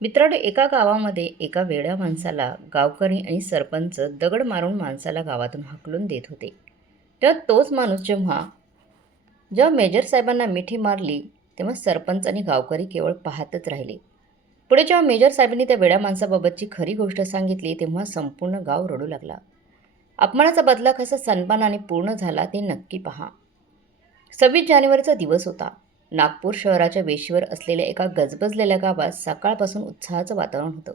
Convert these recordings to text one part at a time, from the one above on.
मित्रांनो, एका गावामध्ये एका वेड्या माणसाला गावकरी आणि सरपंच दगड मारून माणसाला गावातून हाकलून देत होते. तेव्हा तोच माणूस जेव्हा मेजर साहेबांना मिठी मारली, तेव्हा सरपंच आणि गावकरी केवळ पाहतच राहिले. पुढे जेव्हा मेजर साहेबांनी त्या वेड्या माणसाबाबतची खरी गोष्ट सांगितली, तेव्हा संपूर्ण गाव रडू लागला. अपमानाचा बदला कसा सन्मानाने पूर्ण झाला ते नक्की पहा. 26 जानेवारीचा दिवस होता. नागपूर शहराच्या वेशीवर असलेल्या एका गजबजलेल्या गावात सकाळपासून उत्साहाचं वातावरण होतं.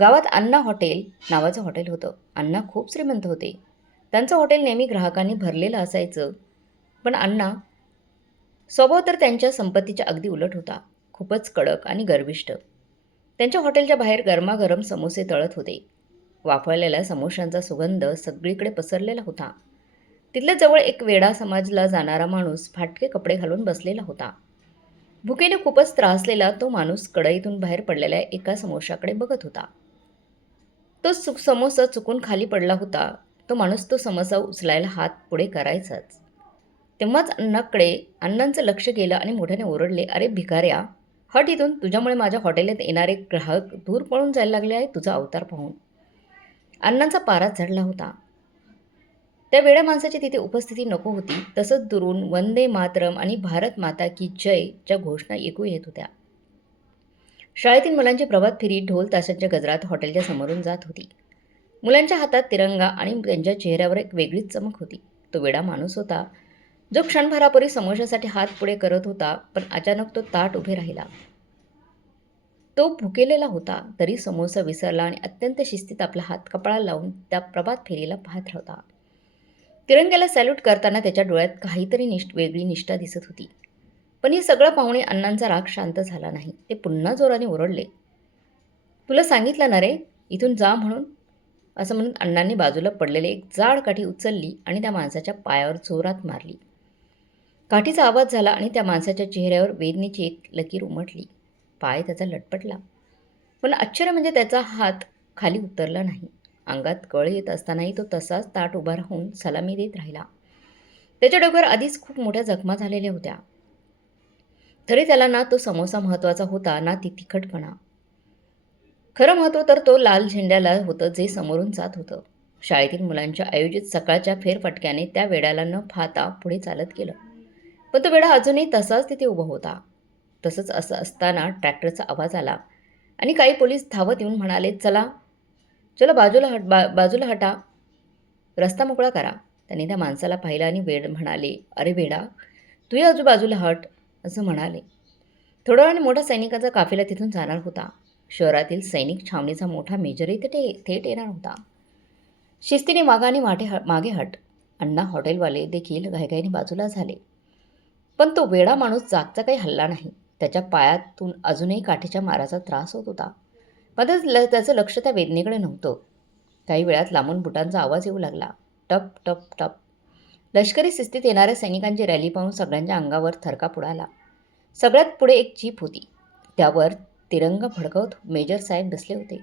गावात अण्णा हॉटेल नावाचं हॉटेल होतं. अण्णा खूप श्रीमंत होते. त्यांचं हॉटेल नेहमी ग्राहकांनी भरलेलं असायचं. पण अण्णा स्वभाव तर त्यांच्या संपत्तीच्या अगदी उलट होता. खूपच कडक आणि गर्विष्ठ. त्यांच्या हॉटेलच्या बाहेर गरमागरम समोसे तळत होते. वाफळलेल्या समोश्यांचा सुगंध सगळीकडे पसरलेला होता. तिथल्या जवळ एक वेडा समजला जाणारा माणूस फाटके कपडे घालून बसलेला होता. भुकेने खूपच त्रासलेला तो माणूस कढईतून बाहेर पडलेल्या एका समोशाकडे बघत होता. तो समोसा चुकून खाली पडला होता. तो माणूस तो समोसा उचलायला हात पुढे करायचाच. तेव्हाच अण्णांचं लक्ष गेलं आणि मोठ्याने ओरडले, "अरे भिकाऱ्या, हट इथून. तुझ्यामुळे माझ्या हॉटेलात येणारे ग्राहक दूर पळून जायला लागले आहे तुझा अवतार पाहून." अण्णांचा पाराच झडला होता. त्या वेड्या माणसाची तिथे उपस्थिती नको होती. तसंच दुरून वंदे मातरम आणि भारत माता की जयच्या घोषणा ऐकू येत होत्या. शाळेतील मुलांची प्रभात फेरी ढोल ताशांच्या गजरात हॉटेलच्या समोरून जात होती. मुलांच्या हातात तिरंगा आणि त्यांच्या चेहऱ्यावर एक वेगळीच चमक होती. तो वेडा माणूस होता जो क्षणभरापूर्वी समोशासाठी हात पुढे करत होता, पण अचानक तो ताट उभे राहिला. तो भुकेलेला होता, तरी समोसा विसरला आणि अत्यंत शिस्तीत आपला हात कपाळाला लावून त्या प्रभात फेरीला पाहत होता. तिरंग्याला सॅल्यूट करताना त्याच्या डोळ्यात काहीतरी वेगळी निष्ठा दिसत होती. पण हे सगळं पाहुणे अण्णांचा राग शांत झाला नाही. ते पुन्हा जोराने ओरडले, "तुला सांगितलं ना रे, इथून जा म्हणून." असं म्हणून अण्णांनी बाजूला पडलेली एक जाड काठी उचलली आणि त्या माणसाच्या पायावर जोरात मारली. काठीचा आवाज झाला आणि त्या माणसाच्या चेहऱ्यावर वेदनेची एक लकीर उमटली. पाय त्याचा लटपटला. पण आश्चर्य म्हणजे त्याचा हात खाली उतरला नाही. अंगात कळ येत असतानाही तो तसाच ताठ उभा राहून सलामी देत राहिला. त्याच्या डोक्यावर आधीच खूप मोठ्या जखमा झालेल्या होत्या. तरी त्याला ना तो समोसा महत्त्वाचा होता, ना ती तिखटपणा. खरं महत्त्व तर तो लाल झेंड्याला होतं जे समोरून जात होतं. शाळेतील मुलांच्या आयोजित सकाळच्या फेरफटक्याने त्या वेड्याला न पाहता पुढे चालत गेलं. पण तो वेडा अजूनही तसाच तिथे उभा होता. तसंच असं असताना ट्रॅक्टरचा आवाज आला आणि काही पोलीस धावत येऊन म्हणाले, "चला, चला बाजूला हटा. रस्ता मोकळा करा." त्यांनी त्या माणसाला पाहिलं आणि म्हणाले, "अरे वेडा, तूही आजूबाजूला हट." असं म्हणाले. थोड्या वेळाने मोठा सैनिकांचा काफिला तिथून जाणार होता. शहरातील सैनिक छावणीचा मोठा मेजरही थेट येणार होता. शिस्तीने मागाने मागे हट. अण्णा हॉटेलवाले देखील घाईघाईने बाजूला झाले. पण तो वेडा माणूस जागचा काही हलला नाही. त्याच्या पायातून अजूनही काठीच्या माराचा त्रास होत होता. मात्र त्याचं लक्ष त्या वेदनेकडे नव्हतं. काही वेळात लांबून बुटांचा आवाज येऊ लागला. टप टप टप. लष्करी शिस्तीत येणाऱ्या सैनिकांची रॅली पाहून सगळ्यांच्या अंगावर थरकाप उडाला. सगळ्यात पुढे एक जीप होती. त्यावर तिरंगा फडकवत मेजर साहेब बसले होते.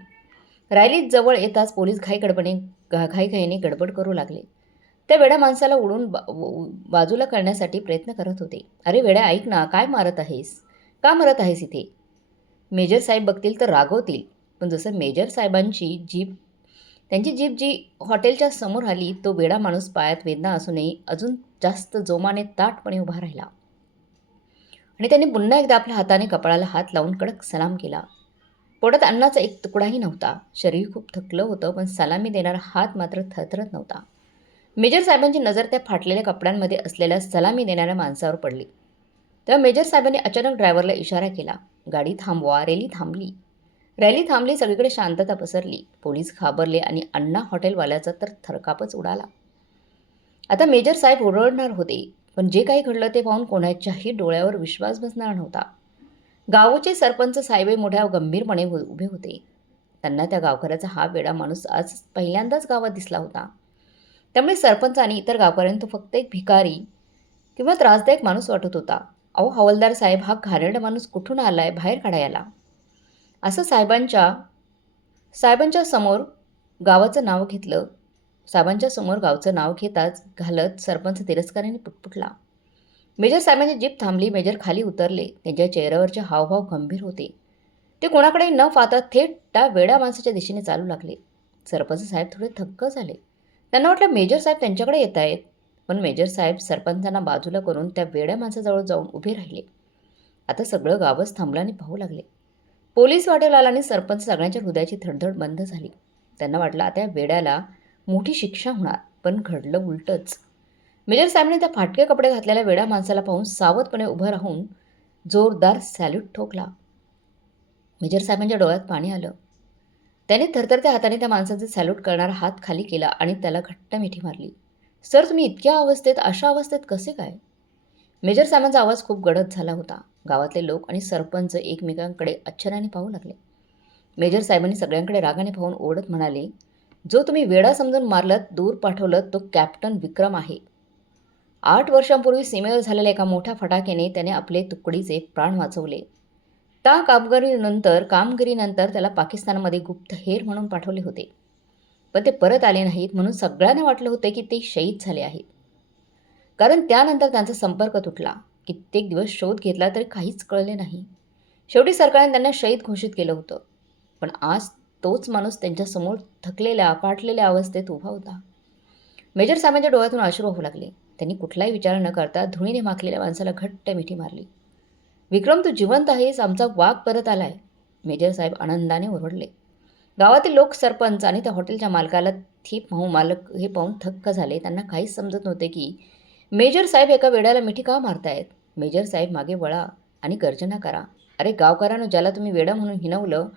रॅलीत जवळ येताच पोलीस घाईघाईने गडबड करू लागले. त्या वेड्या माणसाला उडून बाजूला करण्यासाठी प्रयत्न करत होते. "अरे वेड्या, ऐक ना, काय मारत आहेस? का मारत आहेस इथे?" मेजर साहेब बघतील तर रागवतील. पण जसं मेजर साहेबांची त्यांची जीप जी हॉटेलच्या समोर आली, तो वेडा माणूस पायात वेदना असूनही अजून जास्त जोमाने ताठपणे उभा राहिला आणि त्याने पुन्हा एकदा आपल्या हाताने कपाळाला हात लावून कडक सलाम केला. पोटात अन्नाचा एक तुकडाही नव्हता. शरीर खूप थकलं होतं, पण सलामी देणारा हात मात्र थरथरत नव्हता. मेजर साहेबांची नजर त्या फाटलेल्या कपड्यांमध्ये असलेल्या सलामी देणाऱ्या माणसावर पडली. तेव्हा मेजर साहेबांनी अचानक ड्रायव्हरला इशारा केला, "गाडी थांबवा." रॅली थांबली. रॅली थांबली. सगळीकडे शांतता पसरली. पोलीस घाबरले आणि अण्णा हॉटेलवाल्याचा तर थरकापच उडाला. आता मेजर साहेब ओरडणार होते, पण जे काही घडलं ते पाहून कोणाच्याही डोळ्यावर विश्वास बसणार नव्हता. गावचे सरपंच साहेब मोठ्या गंभीरपणे उभे होते. त्यांना त्या गावकऱ्याचा हा वेडा माणूस आज पहिल्यांदाच गावात दिसला होता. त्यामुळे सरपंच आणि इतर गावकऱ्यांना तो फक्त एक भिकारी किंवा त्रासदायक माणूस वाटत होता. "अहो हवालदार साहेब, हा घाणेरडा माणूस कुठून आलाय? बाहेर काढा याला." असं साहेबांच्या समोर गावाचं नाव घेतलं. साहेबांच्या समोर गावचं नाव घालत सरपंच तिरस्काराने पुटपुटला. मेजर साहेबांची जीप थांबली. मेजर खाली उतरले. त्यांच्या चेहऱ्यावरचे हावभाव गंभीर होते. ते कोणाकडे न पाहता थेट त्या वेड्या माणसाच्या दिशेने चालू लागले. सरपंच साहेब थोडे थक्क झाले. त्यांना वाटलं मेजर साहेब त्यांच्याकडे येत आहेत. पण मेजर साहेब सरपंचांना बाजूला करून त्या वेड्या माणसाजवळ जाऊन उभे राहिले. आता सगळं गावच थांबलं आणि पाहू लागले. पोलीस वाटेला आला आणि सरपंच सगळ्यांच्या हृदयाची धडधड बंद झाली. त्यांना वाटलं आता या वेड्याला मोठी शिक्षा होणार, पण घडलं उलटंच. मेजर साहेबांनी त्या फाटके कपडे घातलेल्या वेड्या माणसाला पाहून सावधपणे उभं राहून जोरदार सॅल्यूट ठोकला. मेजर साहेबांच्या डोळ्यात पाणी आलं. त्याने थरथरत्या हाताने त्या माणसाचे सॅल्यूट करणारा हात खाली केला आणि त्याला घट्ट मिठी मारली. सर, तुम्ही इतक्या अवस्थेत, अशा अवस्थेत कसे काय? मेजर साहेबांचा आवाज खूप गडद झाला होता. गावातले लोक आणि सरपंच एकमेकांकडे आश्चर्याने पाहू लागले. मेजर साहेबांनी सगळ्यांकडे रागाने पाहून ओरडत म्हणाले, जो तुम्ही वेडा समजून मारलत, दूर पाठवलं, तो कॅप्टन विक्रम आहे. 8 वर्षांपूर्वी सीमेवर झालेल्या एका मोठ्या फटाक्याने त्याने आपले तुकडीचे प्राण वाचवले. त्या कामगिरीनंतर त्याला पाकिस्तानमध्ये गुप्तहेर म्हणून पाठवले होते. पण ते परत आले नाहीत म्हणून सगळ्यांना वाटलं होते की ते शहीद झाले आहेत. कारण त्यानंतर त्यांचा संपर्क तुटला. कित्येक दिवस शोध घेतला तरी काहीच कळले नाही. शेवटी सरकारने त्यांना शहीद घोषित केलं होतं. पण आज तोच माणूस त्यांच्यासमोर थकलेल्या, पाटलेल्या अवस्थेत उभा होता. मेजर साहेबांच्या डोळ्यातून अश्रू वाहू लागले. त्यांनी कुठलाही विचार न करता धुळीने माखलेल्या माणसाला घट्ट मिठी मारली. विक्रम, तू जिवंत आहेस, आमचा वाघ परत आलाय. मेजर साहेब आनंदाने ओरडले. गावातील लोक, सरपंच आणि त्या हॉटेलच्या मालकाला हे पाहून थक्क झाले. त्यांना काहीच समजत नव्हते की मेजर साहेब एका वेड्याला मिठी का मारतायत. मेजर साहेब, मागे वळा आणि गर्जना करा. अरे गावकऱ्यांनो, ज्याला तुम्ही वेडा म्हणून हिणवलं,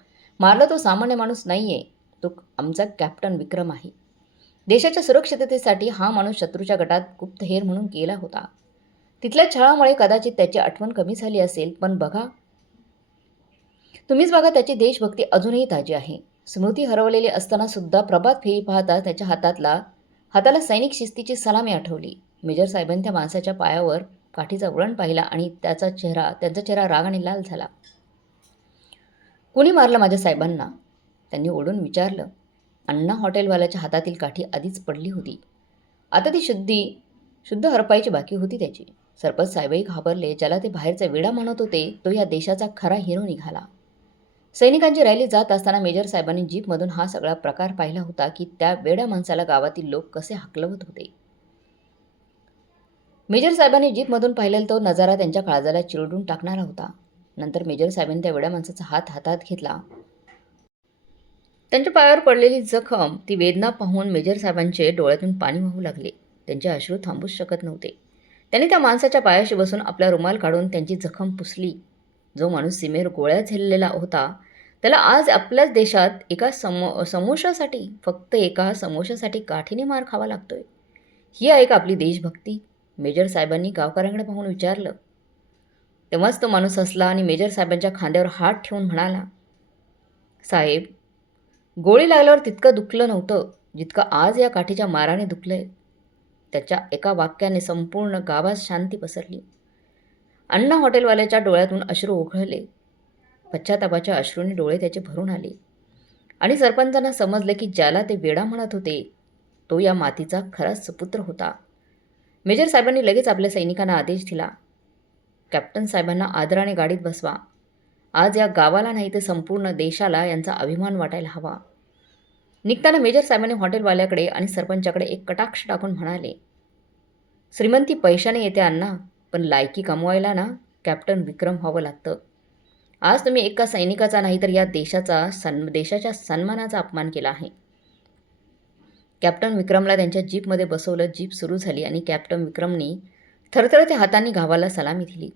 मारलं, तो सामान्य माणूस नाहीये. तो आमचा कॅप्टन विक्रम आहे. देशाच्या सुरक्षिततेसाठी हा माणूस शत्रूच्या गटात गुप्तहेर म्हणून गेला होता. तिथल्या छळामुळे कदाचित त्याची आठवण कमी झाली असेल, पण तुम्हीच बघा, त्याची देशभक्ती अजूनही ताजी आहे. स्मृती हरवलेली असताना सुद्धा प्रभात फेरी पाहता त्याच्या हाताला सैनिक शिस्तीची सलामी आठवली. मेजर साहेबांनी त्या माणसाच्या पायावर काठीचा वळण पाहिला आणि त्यांचा चेहरा रागाने लाल झाला. कुणी मारलं माझ्या साहेबांना? त्यांनी ओढून विचारलं. अण्णा हॉटेलवाल्याच्या हातातील काठी आधीच पडली होती. आता ती शुद्ध हरपायची बाकी होती त्याची. सरपंच साहेबही घाबरले. ज्याला ते बाहेरचा वेडा म्हणत होते, तो या देशाचा खरा हिरो निघाला. सैनिकांची रॅली जात असताना मेजर साहेबांनी जीपमधून हा सगळा प्रकार पाहिला होता की त्या वेड्या माणसाला गावातील लोक कसे हाकलवत होते. मेजर साहेबांनी जीपमधून पाहिलेला तो नजारा त्यांच्या काळजाला चिरडून टाकणारा होता. नंतर मेजर साहेबांनी त्या वेड्या माणसाचा हात हातात घेतला. त्यांच्या पायावर पडलेली जखम, ती वेदना पाहून मेजर साहेबांचे डोळ्यातून पाणी वाहू लागले. त्यांचे अश्रू थांबूच शकत नव्हते. त्यांनी त्या माणसाच्या पायाशी बसून आपला रुमाल काढून त्यांची जखम पुसली. जो माणूस सीमेवर गोळ्या झेललेला होता, त्याला आज आपल्याच देशात फक्त एका समोशासाठी काठीने मार खावा लागतोय. ही आहे का आपली देशभक्ती? मेजर साहेबांनी गावकऱ्यांकडे पाहून विचारलं. तेव्हाच तो माणूस हसला आणि मेजर साहेबांच्या खांद्यावर हात ठेवून म्हणाला, साहेब, गोळी लागल्यावर तितकं दुखलं नव्हतं जितकं आज या काठीच्या माराने दुखलंय. त्याच्या एका वाक्याने संपूर्ण गावात शांती पसरली. अण्णा हॉटेलवाल्याच्या डोळ्यातून अश्रू ओघळले. पश्चातापाच्या अश्रूंनी डोळे त्याचे भरून आले आणि सरपंचांना समजले की ज्याला ते वेडा म्हणत होते, तो या मातीचा खराच सुपुत्र होता. मेजर साहेबांनी लगेच आपल्या सैनिकांना आदेश दिला, कॅप्टन साहेबांना आदराने गाडीत बसवा. आज या गावाला नाही तर संपूर्ण देशाला यांचा अभिमान वाटायला हवा. निघताना मेजर साहेबांनी हॉटेलवाल्याकडे आणि सरपंचाकडे एक कटाक्ष टाकून म्हणाले, श्रीमंती पैशाने येते अण्णा, पण लायकी कमवायला ना कॅप्टन विक्रम व्हावं लागतं. आज तुम्ही एका सैनिकाचा नाही तर या देशाच्या सन्मानाचा अपमान केला आहे. कॅप्टन विक्रमला त्यांच्या जीपमध्ये बसवलं. जीप सुरू झाली आणि कॅप्टन विक्रमनी थरथरत्या हातांनी गावाला सलामी दिली.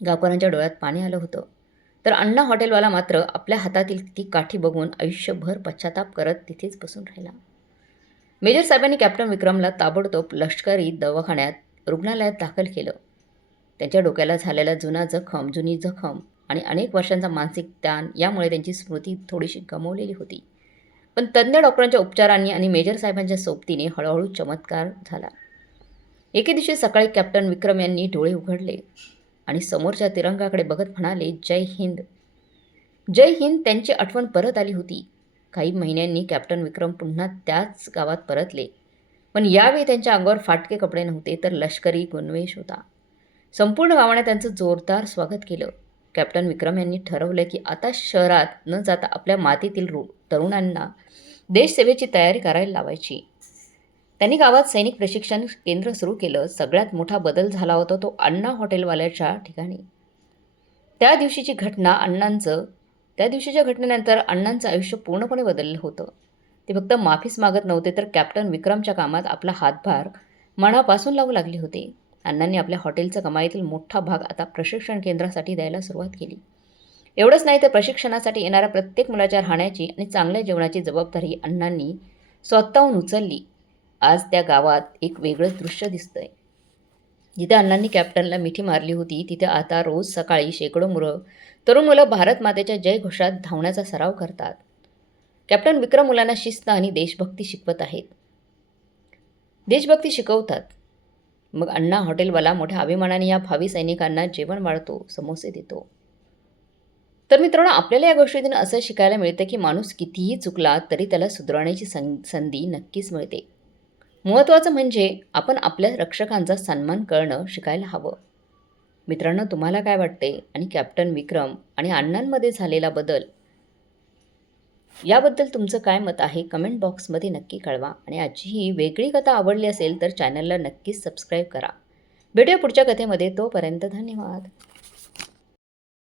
गावकऱ्यांच्या डोळ्यात पाणी आलं होतं. तर अण्णा हॉटेलवाला मात्र आपल्या हातातील ती काठी बघून आयुष्यभर पश्चाताप करत तिथेच बसून राहिला. मेजर साहेबांनी कॅप्टन विक्रमला ताबडतोब लष्करी रुग्णालयात दाखल केलं. त्यांच्या डोक्याला झालेला जुनी जखम आणि अनेक वर्षांचा मानसिक ताण यामुळे त्यांची स्मृती थोडीशी गमावलेली होती. पण तज्ज्ञ डॉक्टरांच्या उपचारांनी आणि मेजर साहेबांच्या सोबतीने हळूहळू चमत्कार झाला. एके दिवशी सकाळी कॅप्टन विक्रम यांनी डोळे उघडले आणि समोरच्या तिरंगाकडे बघत म्हणाले, जय हिंद. जय हिंद. त्यांची आठवण परत आली होती. काही महिन्यांनी कॅप्टन विक्रम पुन्हा त्याच गावात परतले. पण यावेळी त्यांच्या अंगावर फाटके कपडे नव्हते, तर लष्करी गणवेश होता. संपूर्ण गावाने त्यांचं जोरदार स्वागत केलं. कॅप्टन विक्रम यांनी ठरवलं की आता शहरात न जाता आपल्या मातीतील तरुणांना देशसेवेची तयारी करायला लावायची. त्यांनी गावात सैनिक प्रशिक्षण केंद्र सुरू केलं. सगळ्यात मोठा बदल झाला होता तो अण्णा हॉटेलवाल्याच्या ठिकाणी. त्या दिवशीच्या घटनेनंतर अण्णांचं आयुष्य पूर्णपणे बदललं होतं. ते फक्त माफीच मागत नव्हते, तर कॅप्टन विक्रमच्या कामात आपला हातभार मनापासून लावू लागले होते. अण्णांनी आपल्या हॉटेलच्या कमाईतील मोठा भाग आता प्रशिक्षण केंद्रासाठी द्यायला सुरुवात केली. एवढंच नाही तर प्रशिक्षणासाठी येणाऱ्या प्रत्येक मुलाच्या राहण्याची आणि चांगल्या जेवणाची जबाबदारी अण्णांनी स्वतःहून उचलली. आज त्या गावात एक वेगळंच दृश्य दिसतंय. जिथे अण्णांनी कॅप्टनला मिठी मारली होती, तिथे आता रोज सकाळी शेकडो तरुण मुलं भारत मातेच्या जय घोषात धावण्याचा सराव करतात. कॅप्टन विक्रम मुलांना शिस्त आणि देशभक्ती शिकवत आहेत. देशभक्ती शिकवतात. मग अण्णा हॉटेलवाला मोठ्या अभिमानाने या भावी सैनिकांना जेवण वाढतो, समोसे देतो. तर मित्रांनो, आपल्याला या गोष्टीतून असं शिकायला मिळतं की माणूस कितीही चुकला तरी त्याला सुधारण्याची संधी नक्कीच मिळते. महत्त्वाचं म्हणजे आपण आपल्या रक्षकांचा सन्मान करणं शिकायला हवं. मित्रांनो, तुम्हाला काय वाटते आणि कॅप्टन विक्रम आणि अण्णांमध्ये झालेला बदल याबद्दल तुमचं काय मत आहे कमेंट बॉक्समध्ये नक्की कळवा. आणि आजची ही वेगळी कथा आवडली असेल तर चॅनलला नक्कीच सबस्क्राईब करा. भेटूया पुढच्या कथेमध्ये. तोपर्यंत धन्यवाद.